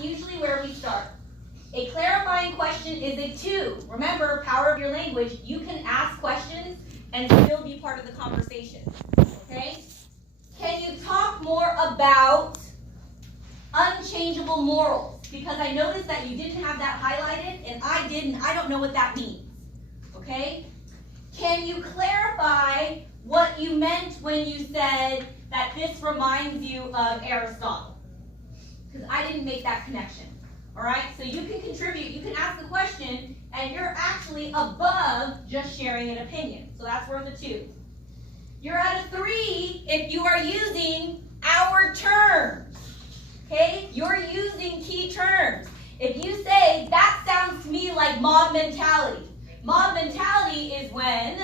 that's usually where we start. A clarifying question is a 2. Remember, power of your language, you can ask questions and still be part of the conversation. Okay? Can you talk more about unchangeable morals? Because I noticed that you didn't have that highlighted, and I didn't. I don't know what that means. Okay? Can you clarify what you meant when you said that this reminds you of Aristotle? Because I didn't make that connection. All right? So you can contribute. You can ask a question, and you're actually above just sharing an opinion. So that's worth a 2. You're at a 3 if you are using our terms. Okay? You're using key terms. If you say, that sounds to me like mob mentality. Mob mentality is when,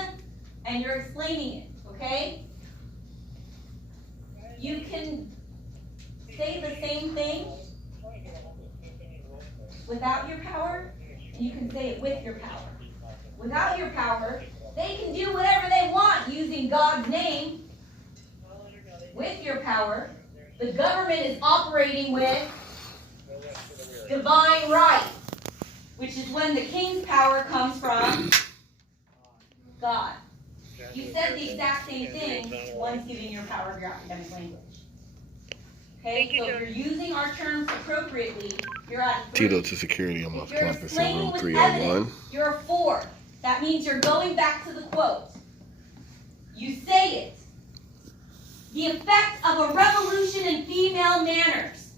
and you're explaining it, okay? You can say the same thing without your power, and you can say it with your power. Without your power, they can do whatever they want using God's name. With your power, the government is operating with divine right, which is when the king's power comes from God. You said the exact same thing, one's giving your power of your academic language. Okay, so if you're using our terms appropriately, you're at 3. Tito to security, I'm off campus in room with 301. Evidence, you're a 4. That means you're going back to the quote. You say it. The effect of a revolution in female manners.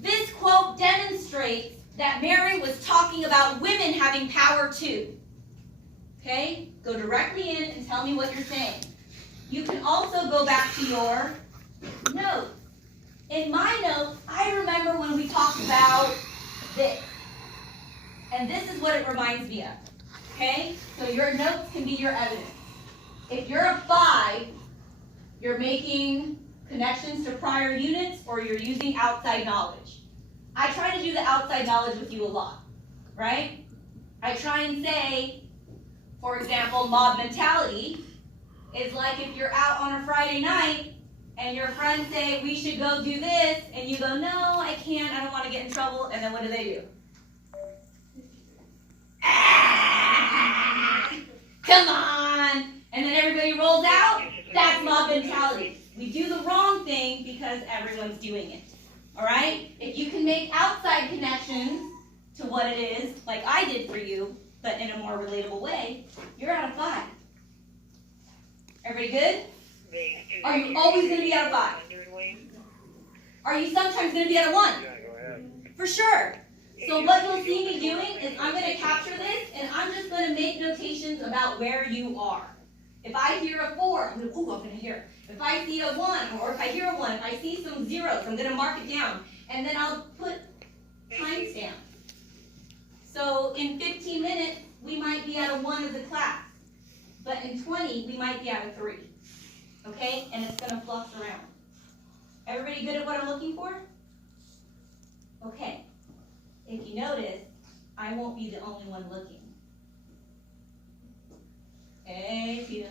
This quote demonstrates that Mary was talking about women having power too. Okay? Go directly in and tell me what you're saying. You can also go back to your notes. In my notes, I remember when we talked about this. And this is what it reminds me of. Okay? So your notes can be your evidence. If you're a 5, you're making connections to prior units or you're using outside knowledge. I try to do the outside knowledge with you a lot, right? I try and say, for example, mob mentality is like if you're out on a Friday night and your friends say, we should go do this, and you go, no, I can't, I don't want to get in trouble, and then what do? Come on! And then everybody rolls out. That's mob mentality. We do the wrong thing because everyone's doing it. All right? If you can make outside connections to what it is, like I did for you, but in a more relatable way, you're out of 5. Everybody good? Are you always going to be out of 5? Are you sometimes going to be out of 1? For sure. So what you'll see me doing is I'm going to capture this, and I'm just going to make notations about where you are. If I hear a 4, I'm going to hear it. If I see a 1, or if I hear a 1, if I see some zeros, I'm going to mark it down. And then I'll put timestamps. So in 15 minutes, we might be at a 1 as a class. But in 20, we might be at a 3. Okay? And it's going to flux around. Everybody good at what I'm looking for? Okay. If you notice, I won't be the only one looking. Hey, Tina.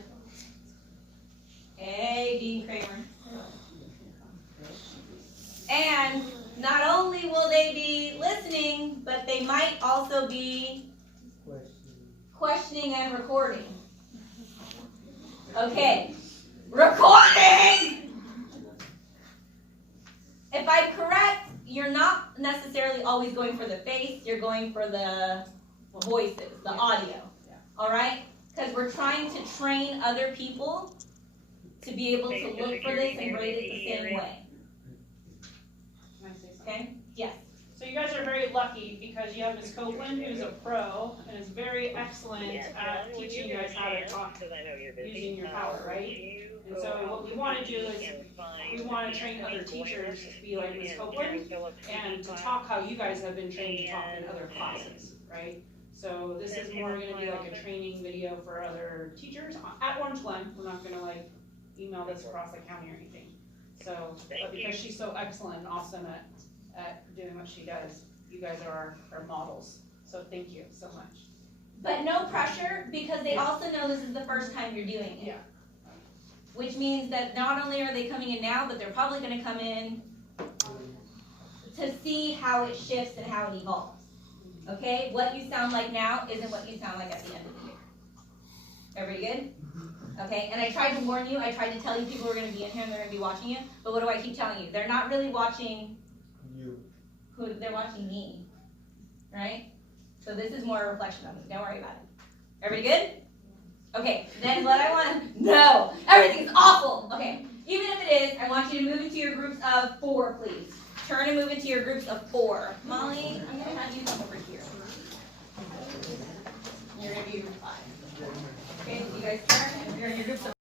Hey, Dean Kramer. And not only will they be listening, but they might also be questioning and recording. Okay. Recording! If I'm correct, you're not necessarily always going for the face, you're going for the voices, the audio. All right? Because we're trying to train other people to be able to look for this and rate it the same way. Can I say something? Okay? Yes. So you guys are very lucky because you have Ms. Copeland, who's a pro and is very excellent at teaching you guys how to talk using your power, right? And so what we want to do is we want to train other teachers to be like Ms. Copeland and to talk how you guys have been trained to talk in other classes, right? So this is more going to be like a training video for other teachers at one-to-one. We're not going to like email this across the county or anything. So, but because she's so excellent and awesome at doing what she does, you guys are our models. So thank you so much. But no pressure, because they also know this is the first time you're doing it. Yeah. Which means that not only are they coming in now, but they're probably going to come in to see how it shifts and how it evolves. Okay? What you sound like now isn't what you sound like at the end of the year. Everybody good? Okay, and I tried to warn you, I tried to tell you people were going to be in here and they're going to be watching you, but what do I keep telling you? They're not really watching you. They're watching me, right? So this is more a reflection of me, don't worry about it. Everybody good? Okay, then what I want, no, everything's awful. Okay, even if it is, I want you to move into your groups of 4, please. Turn and move into your groups of 4. Molly, I'm going to have you come over here. You're going to be group 5. Okay, you guys turn, and you're in your groups of